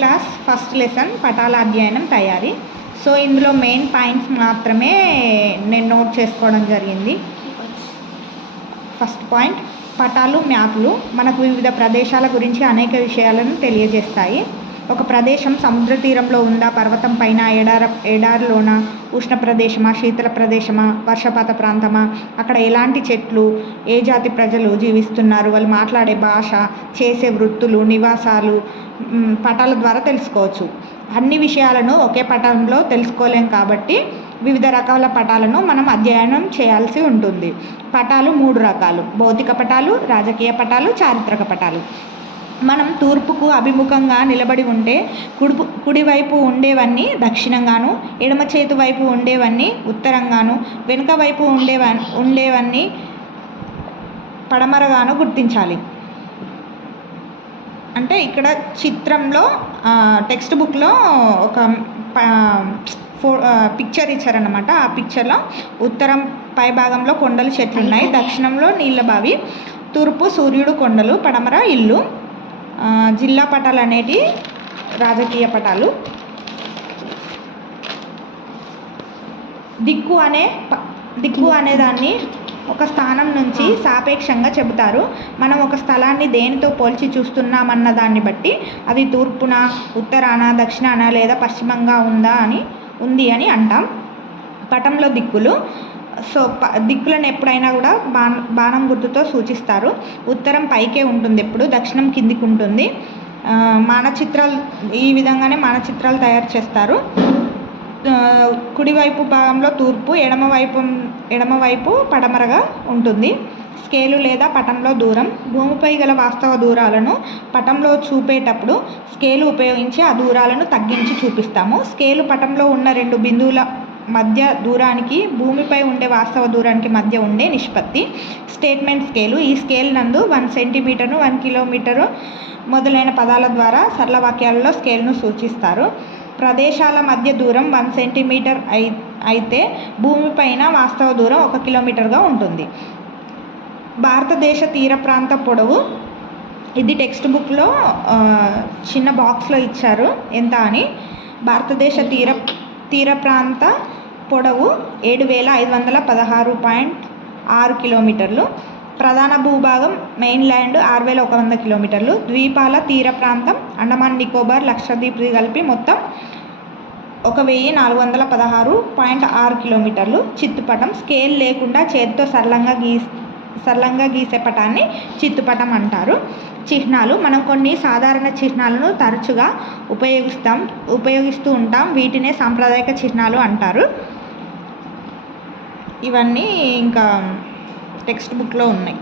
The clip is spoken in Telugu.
క్లాస్ ఫస్ట్ లెసన్ పటాల అధ్యయనం తయారీ. సో ఇందులో మెయిన్ పాయింట్స్ మాత్రమే నేను నోట్ చేసుకోవడం జరిగింది. ఫస్ట్ పాయింట్, పటాలు మ్యాప్లు మనకు వివిధ ప్రదేశాల గురించి అనేక విషయాలను తెలియజేస్తాయి. ఒక ప్రదేశం సముద్ర తీరంలో ఉందా, పర్వతం పైన, ఎడారిలోనా, ఉష్ణ ప్రదేశమా, శీతల ప్రదేశమా, వర్షపాత ప్రాంతమా, అక్కడ ఎలాంటి చెట్లు, ఏ జాతి ప్రజలు జీవిస్తున్నారు, వాళ్ళు మాట్లాడే భాష, చేసే వృత్తులు, నివాసాలు పటాల ద్వారా తెలుసుకోవచ్చు. అన్ని విషయాలను ఒకే పటంలో తెలుసుకోలేం కాబట్టి వివిధ రకాల పటాలను మనం అధ్యయనం చేయాల్సి ఉంటుంది. పటాలు 3 రకాలు: భౌతిక పటాలు, రాజకీయ పటాలు, చారిత్రక పటాలు. మనం తూర్పుకు అభిముఖంగా నిలబడి ఉంటే కుడివైపు ఉండేవన్నీ దక్షిణంగాను, ఎడమ చేతి వైపు ఉండేవన్నీ ఉత్తరంగాను, వెనుక వైపు ఉండేవన్నీ పడమరగాను గుర్తించాలి. అంటే ఇక్కడ చిత్రంలో టెక్స్ట్ బుక్లో ఒక పిక్చర్ ఇచ్చారన్నమాట. ఆ పిక్చర్లో ఉత్తరం పై భాగంలో కొండలు, చెట్లు ఉన్నాయి, దక్షిణంలో నీళ్ళ బావి, తూర్పు సూర్యుడు, కొండలు, పడమర ఇల్లు. జిల్లా పటాలు అనేటి రాజకీయ పటాలు. దిక్కు అనేదాన్ని ఒక స్థానం నుంచి సాపేక్షంగా చెబుతారు. మనం ఒక స్థలాన్ని దేనితో పోల్చి చూస్తున్నామన్న దాన్ని బట్టి అది తూర్పున, ఉత్తరాన, దక్షిణాన లేదా పశ్చిమంగా ఉంది అని అంటాం. పటంలో దిక్కులు. సో దిక్కులను ఎప్పుడైనా కూడా బాణం గుర్తుతో సూచిస్తారు. ఉత్తరం పైకే ఉంటుంది ఎప్పుడు, దక్షిణం కిందికి ఉంటుంది. మానచిత్రాలు ఈ విధంగానే మానచిత్రాలు తయారు చేస్తారు. కుడివైపు భాగంలో తూర్పు, ఎడమవైపు పడమరగా ఉంటుంది. స్కేలు లేదా పటంలో దూరం. భూమిపై గల వాస్తవ దూరాలను పటంలో చూపేటప్పుడు స్కేలు ఉపయోగించి ఆ దూరాలను తగ్గించి చూపిస్తాము. స్కేలు పటంలో ఉన్న 2 బిందువుల మధ్య దూరానికి భూమిపై ఉండే వాస్తవ దూరానికి మధ్య ఉండే నిష్పత్తి. Statement scale. ఈ స్కేల్ నందు 1 సెంటీమీటరు, 1 కిలోమీటరు మొదలైన పదాల ద్వారా సరళ వాక్యాలలో స్కేల్ను సూచిస్తారు. ప్రదేశాల మధ్య దూరం 1 సెంటీమీటర్ అయితే భూమిపైన వాస్తవ దూరం 1 కిలోమీటర్గా ఉంటుంది. భారతదేశ తీర ప్రాంత పొడవు. ఇది టెక్స్ట్ బుక్లో చిన్న బాక్స్లో ఇచ్చారు ఎంత అని. భారతదేశ తీర ప్రాంత పొడవు 7516.6 కిలోమీటర్లు. ప్రధాన భూభాగం మెయిన్ ల్యాండ్ 6100 కిలోమీటర్లు. ద్వీపాల తీర ప్రాంతం అండమాన్, నికోబార్, లక్షద్వీప్ కలిపి మొత్తం 1416.6 కిలోమీటర్లు. చిత్తుపటం. స్కేల్ లేకుండా చేతితో సరళంగా గీసే పటాన్ని చిత్తుపటం అంటారు. చిహ్నాలు. మనం కొన్ని సాధారణ చిహ్నాలను తరచుగా ఉపయోగిస్తూ ఉంటాం. వీటినే సాంప్రదాయిక చిహ్నాలు అంటారు. ఇవన్నీ ఇంకా టెక్స్ట్ బుక్లో ఉన్నాయి.